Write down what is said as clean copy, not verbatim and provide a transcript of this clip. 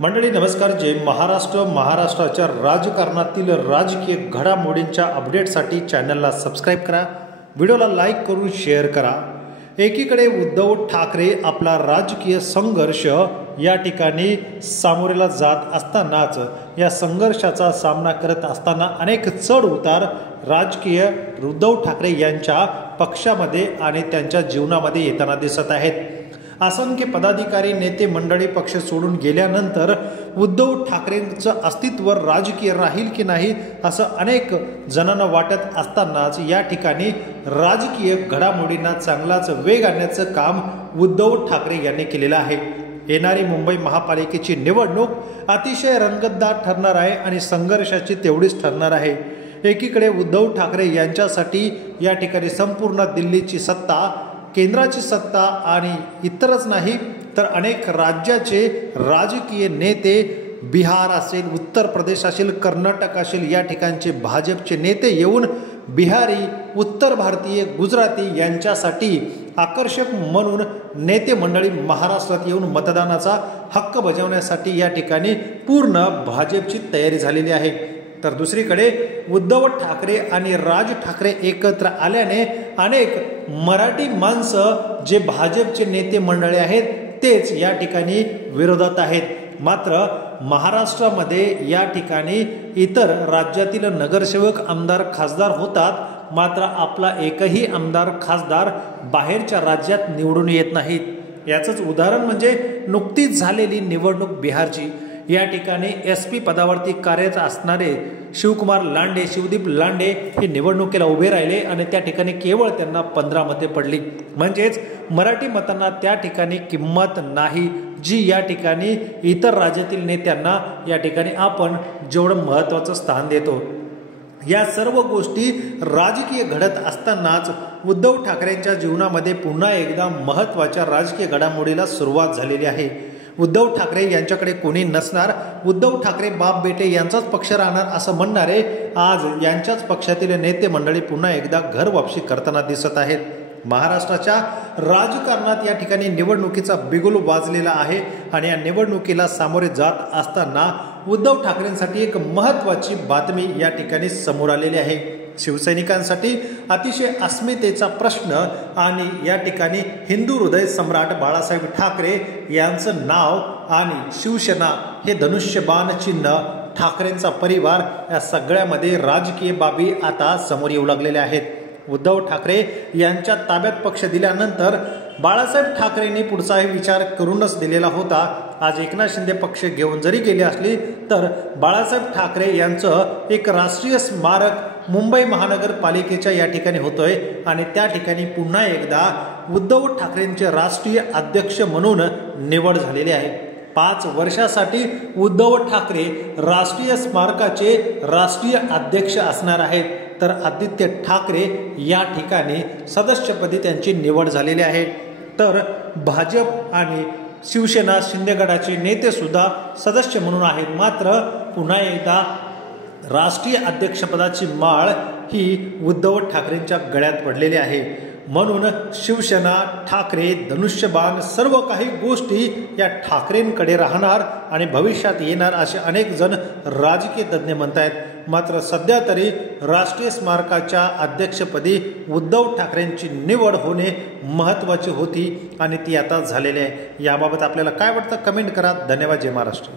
मंडळी नमस्कार। जय महाराष्ट्र। महाराष्ट्राच्या राजकारणातील राजकीय घडामोडींच्या अपडेटसाठी चॅनलला सबस्क्राइब करा, व्हिडिओला लाईक करून शेअर करा। एकीकडे उद्धव ठाकरे आपला राजकीय संघर्ष या ठिकाणी सामोरेला जात असतानाच या संघर्षाचा सामना करत असताना अनेक चढ उतार राजकीय उद्धव ठाकरे यांच्या पक्षामध्ये आणि त्यांच्या जीवनामध्ये येताना दिसत आहेत। असंख्य पदाधिकारी नेते मंडळी पक्ष सोडून गेल्यानंतर उद्धव ठाकरेंचं अस्तित्व राजकीय राहील की नाही असं अनेक जणांना वाटत असतानाच या ठिकाणी राजकीय घडामोडींना चांगलाच वेग आणण्याचं काम उद्धव ठाकरे यांनी केलेलं आहे। येणारी मुंबई महापालिकेची निवडणूक अतिशय रंगतदार ठरणार आहे आणि संघर्षाची तेवढीच ठरणार आहे। एकीकडे उद्धव ठाकरे यांच्यासाठी या ठिकाणी संपूर्ण दिल्लीची सत्ता, केंद्राची सत्ता आणि इतरच नाही तर अनेक राज्याचे राजकीय नेते, बिहार असेल, उत्तर प्रदेश असेल, कर्नाटक असेल, या ठिकाणचे भाजपचे नेते येऊन बिहारी, उत्तर भारतीय, गुजराती यांच्यासाठी आकर्षक म्हणून नेते मंडळी महाराष्ट्रात येऊन मतदानाचा हक्क बजावण्यासाठी या ठिकाणी पूर्ण भाजपची तयारी झालेली आहे। तर दुसरीकडे उद्धव ठाकरे आणि राज ठाकरे एकत्र आल्याने अनेक मराठी माणसं जे भाजपचे नेते मंडळी आहेत तेच या ठिकाणी विरोधात आहेत। मात्र महाराष्ट्रामध्ये या ठिकाणी इतर राज्यातील नगरसेवक, आमदार, खासदार होतात, मात्र आपला एकही आमदार, खासदार बाहेरच्या राज्यात निवडून येत नाहीत। याचंच उदाहरण म्हणजे नुकतीच झालेली निवडणूक बिहारची। या ठिकाणी SP पदावरती कार्यरत असणारे शिवकुमार लांडे, शिवदीप लांडे हे निवडणुकीला उभे राहिले आणि त्या ठिकाणी केवळ त्यांना 15 मते पडली। म्हणजेच मराठी मतांना त्या ठिकाणी किंमत नाही, जी या ठिकाणी इतर राज्यातील नेत्यांना या ठिकाणी आपण जेवढं महत्त्वाचं स्थान देतो। या सर्व गोष्टी राजकीय घडत असतानाच उद्धव ठाकरेंच्या जीवनामध्ये पुन्हा एकदा महत्त्वाच्या राजकीय घडामोडीला सुरुवात झालेली आहे। उद्धव ठाकरे यांच्याकडे कोणी नसणार, उद्धव ठाकरे बाप बेटे यांचाच पक्ष राहणार असं म्हणणारे आज यांच्याच पक्षातील नेते मंडळी पुन्हा एकदा घर वापसी करताना दिसत आहेत। महाराष्ट्राच्या राजकारणात या ठिकाणी निवडणुकीचा बिगुल वाजलेला आहे आणि या निवडणुकीला सामोरे जात असताना उद्धव ठाकरेंसाठी एक महत्त्वाची बातमी या ठिकाणी समोर आलेली आहे। शिवसैनिकांसाठी अतिशय अस्मितेचा प्रश्न आणि या ठिकाणी हिंदू हृदय सम्राट बाळासाहेब ठाकरे यांचं नाव आणि शिवसेना हे धनुष्यबाण चिन्ह, ठाकरेंचा परिवार, या सगळ्यामध्ये राजकीय बाबी आता समोर येऊ लागलेल्या आहेत। उद्धव ठाकरे यांच्या ताब्यात पक्ष दिल्यानंतर बाळासाहेब ठाकरेंनी पुढचाही विचार करूनच दिलेला होता। आज एकनाथ शिंदे पक्ष घेऊन जरी गेले असली तर बाळासाहेब ठाकरे यांचं एक राष्ट्रीय स्मारक मुंबई महानगरपालिकेच्या या ठिकाणी होतोय आणि त्या ठिकाणी पुन्हा एकदा उद्धव ठाकरेंचे राष्ट्रीय अध्यक्ष म्हणून निवड झालेली आहे। 5 वर्षासाठी उद्धव ठाकरे राष्ट्रीय स्मारकाचे राष्ट्रीय अध्यक्ष असणार आहेत, तर आदित्य ठाकरे या ठिकाणी सदस्यपदी त्यांची निवड झालेली आहे। तर भाजप आणि शिवसेना शिंदे गटाचे नेते सुद्धा सदस्य म्हणून आहेत। मात्र पुन्हा एकदा राष्ट्रीय अध्यक्षपदाची माळ ही उद्धव ठाकरेंच्या गळ्यात पडलेली आहे। म्हणून शिवसेना, ठाकरे, धनुष्यबाण सर्व काही गोष्टी या ठाकरेंकडे राहणार आणि भविष्यात येणार असे अनेक जण राजकीय तज्ज्ञ म्हणतायत। मात्र सध्या तरी राष्ट्रीय स्मारकाच्या अध्यक्षपदी उद्धव ठाकरेंची निवड होणे महत्त्वाची होती आणि ती आता झालेली आहे। याबाबत आपल्याला काय वाटतं कमेंट करा। धन्यवाद। जय महाराष्ट्र।